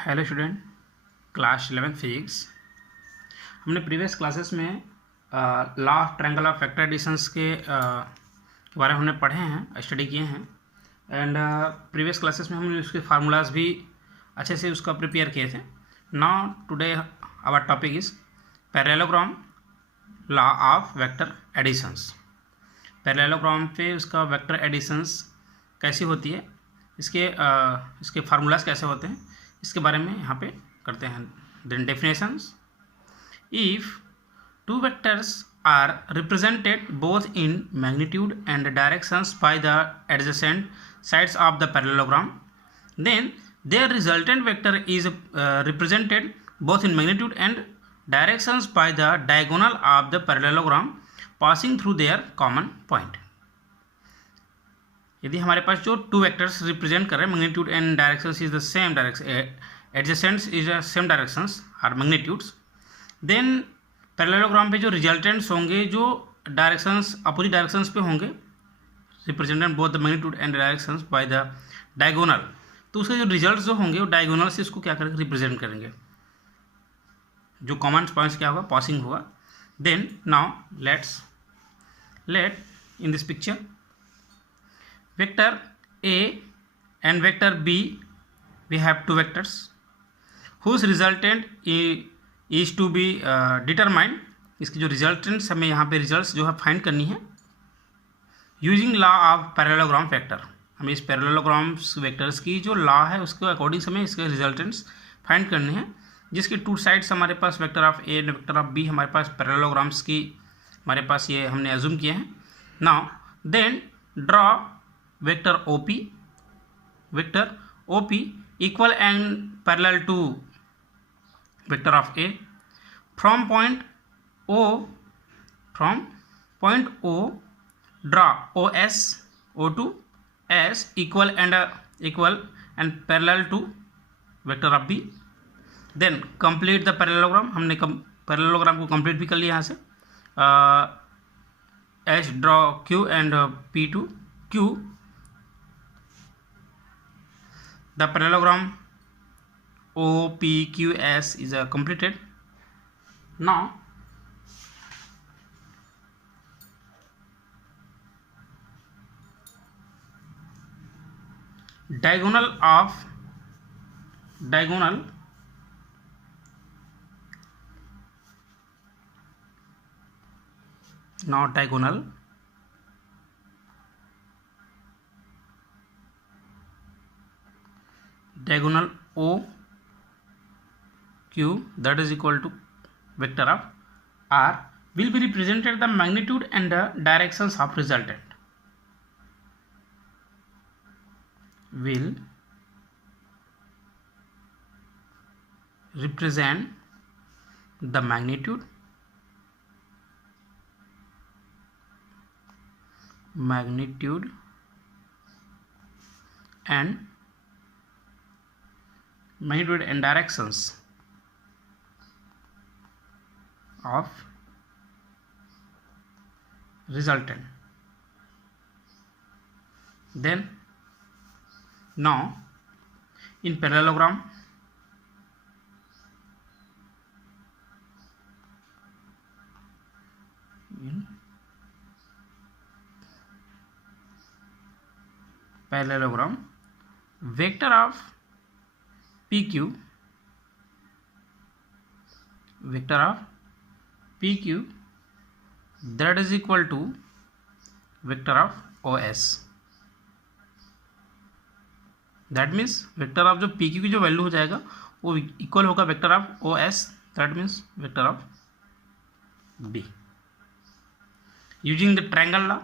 Hello student, class 11 physics. हमने previous classes में law of triangle of vector additions के बारे में हमने पढ़े हैं, स्टडी किए हैं। एंड प्रीवियस क्लासेस में हमने उसके फार्मूलाज भी अच्छे से उसका प्रिपेयर किए थे। Now today our topic is parallelogram law of vector additions. Parallelogram पे उसका वेक्टर एडिशंस कैसी होती है, इसके फार्मूलाज कैसे होते हैं, इसके बारे में यहाँ पे करते हैं। Then definitions. If two vectors are represented both in magnitude and directions by the adjacent sides of the parallelogram, then their resultant vector is represented both in magnitude and directions by the diagonal of the parallelogram passing through their common point. यदि हमारे पास जो two vectors represent कर रहे हैं, magnitude and directions is the same direction, adjacents is the same directions are magnitudes, then parallelogram पे जो रिजल्टेंट्स होंगे जो डायरेक्शंस अपोजिट डायरेक्शंस पे होंगे, represented both the magnitude and directions by the diagonal, तो उसके जो रिजल्ट्स जो होंगे वो डायगोनल से इसको क्या करेंगे, रिप्रेजेंट करेंगे। जो कॉमन पॉइंट्स क्या होगा, पासिंग होगा। Then now let in this picture vector A and vector B, we have two vectors whose resultant is to be determined. इसकी जो रिजल्टेंट्स हमें यहाँ पे रिजल्ट्स जो है फाइंड करनी है using law of parallelogram vector. हमें इस पैरेललोग्राम वेक्टर्स की जो लॉ है उसके अकॉर्डिंग हमें इसके रिजल्टेंट्स फाइंड करने हैं, जिसके टू साइड्स हमारे पास vector of A and vector of B हमारे पास पैरेललोग्राम्स की हमारे पास ये हमने एज्यूम किए हैं। Now then draw vector OP equal and parallel to vector of A from point O draw OS O to S equal and parallel to vector of B. Then complete the parallelogram. हमने parallelogram को complete भी कर लिया यहाँ से। S draw Q and P to Q. The parallelogram OPQS is completed. Now diagonal OQ, that is equal to vector of R, will be represented the magnitude and the directions of resultant. Will represent the magnitude and magnitude and directions of resultant. Then now in parallelogram vector of PQ that is equal to vector of OS. That means vector of जो PQ की जो value हो जाएगा वो equal होगा vector of OS, that means vector of B. Using the triangle law,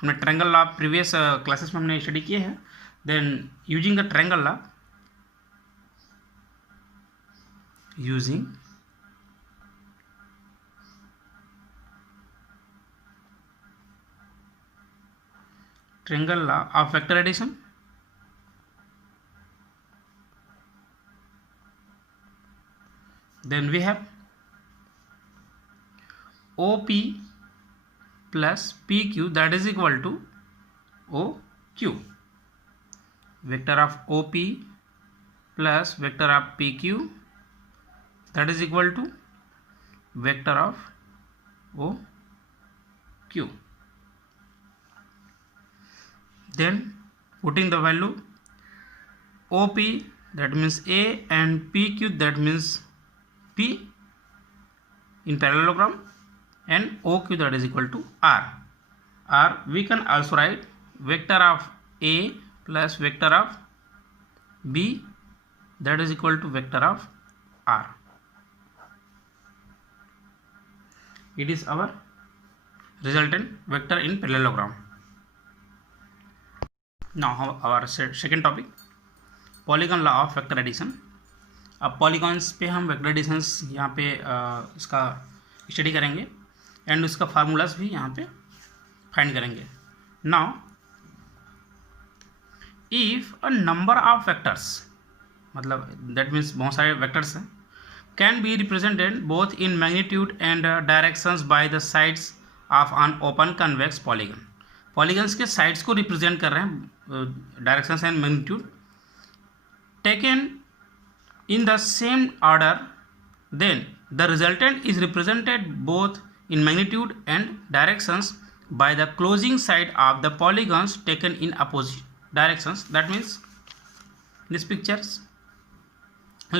हमने triangle law previous classes में हमने स्टडी किए हैं। Then using the triangle law, using triangle law of vector addition, then we have OP plus PQ that is equal to OQ. Vector of OP plus vector of PQ, that is equal to vector of OQ. Then putting the value OP, that means A, and PQ, that means P, in parallelogram, and OQ, that is equal to R. Or we can also write vector of A plus vector of B, that is equal to vector of R. It is our resultant vector in parallelogram. Now our second topic, polygon law of vector addition. अब polygons पे हम vector editions यहाँ पे इसका study करेंगे and उसका formulas भी यहाँ पे फाइंड करेंगे. Now if a number of vectors, मतलब दैट मीन्स बहुत सारे वेक्टर्स हैं, can be represented both in magnitude and directions by the sides of an open convex polygon. Polygons के साइड्स को रिप्रेजेंट कर रहे हैं, directions and magnitude, taken in the same order, then the resultant is represented both in magnitude and directions by the closing side of the polygons taken in opposite directions. That means these pictures,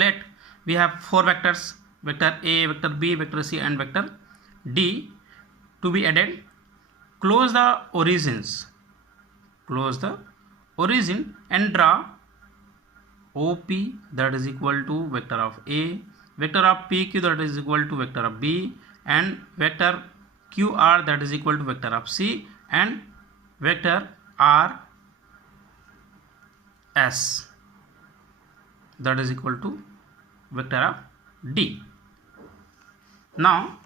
let we have four vectors, vector A, vector B, vector C, and vector D to be added. Close the origin and draw OP, that is equal to vector of A, vector of PQ, that is equal to vector of B, and vector QR, that is equal to vector of C, and vector RS, that is equal to vector of D. Now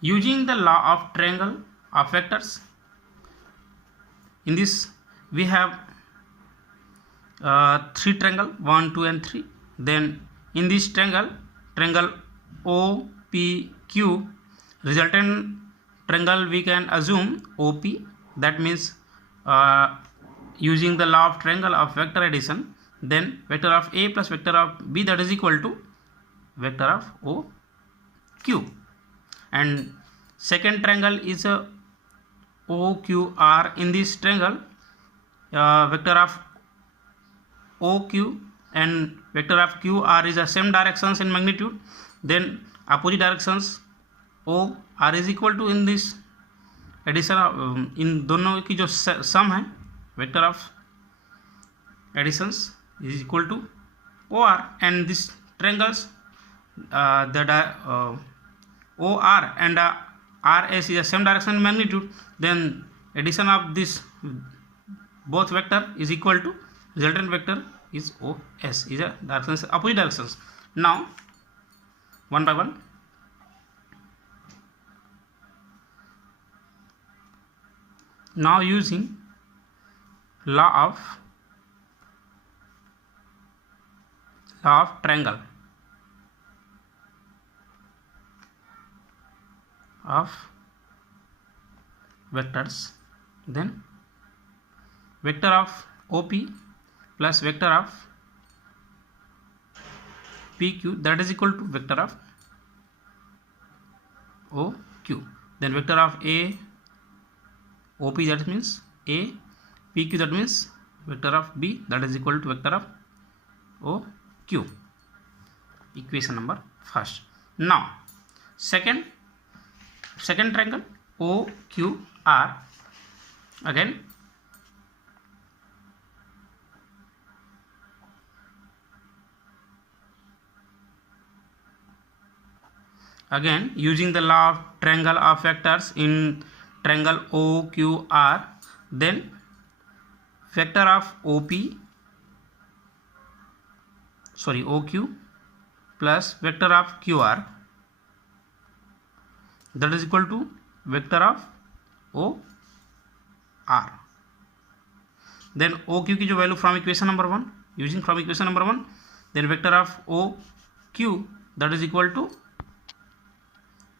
using the law of triangle of vectors, in this we have three triangle, 1, 2, and 3. Then in this triangle OPQ, resultant triangle we can assume OP. That means using the law of triangle of vector addition, then vector of A plus vector of B, that is equal to vector of OQ. And second triangle is OQR. In this triangle, vector of OQ and vector of QR is the same directions in magnitude, then opposite directions OR is equal to, in this addition in दोनों की जो सम है vector of additions is equal to OR, and this triangles OR and RS is the same direction in magnitude, then addition of this both vector is equal to resultant vector is OS, is a directions, opposite directions. Now one by one, now using law of triangle of vectors, then vector of OP plus vector of PQ, that is equal to vector of OQ. Then vector of A, OP, that means A, PQ, that means vector of B, that is equal to vector of OQ. Equation number first. Now second triangle OQR, again using the law of triangle of vectors in triangle OQR, then vector of OQ plus vector of QR, that is equal to vector of OR. Then OQ की जो value from equation number 1, using from equation number 1, then vector of OQ, that is equal to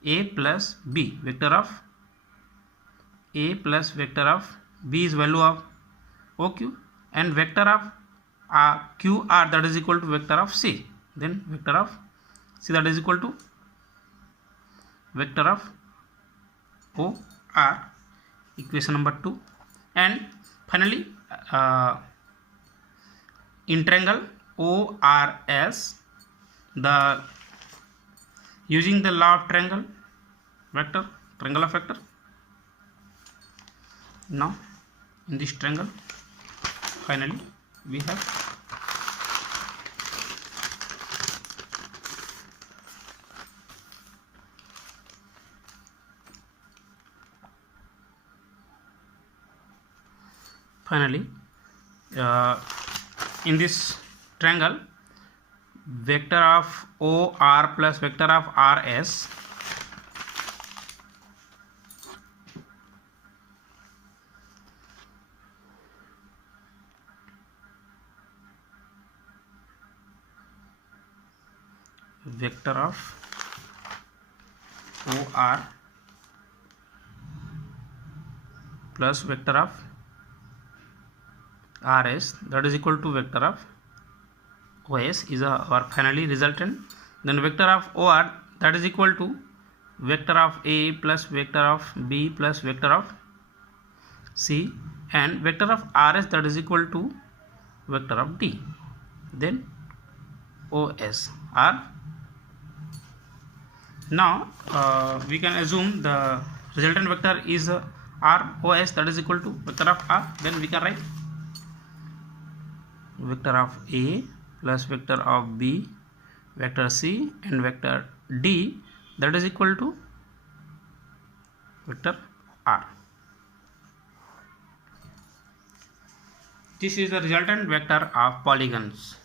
A plus B, vector of A plus vector of B is value of OQ, and vector of QR that is equal to vector of C. Then vector of C that is equal to vector of OR, equation number 2. And finally in triangle ORS, the using the law of triangle of vector. Now in this triangle finally we have in this triangle vector of OR plus vector of RS vector of OR plus vector of RS that is equal to vector of OS is our finally resultant. Then vector of OR that is equal to vector of A plus vector of B plus vector of C, and vector of RS that is equal to vector of D. Then OS are. Now we can assume the resultant vector is ROS that is equal to vector of R. Then we can write vector of A plus vector of B, vector C, and vector D that is equal to vector R. This is the resultant vector of polygons.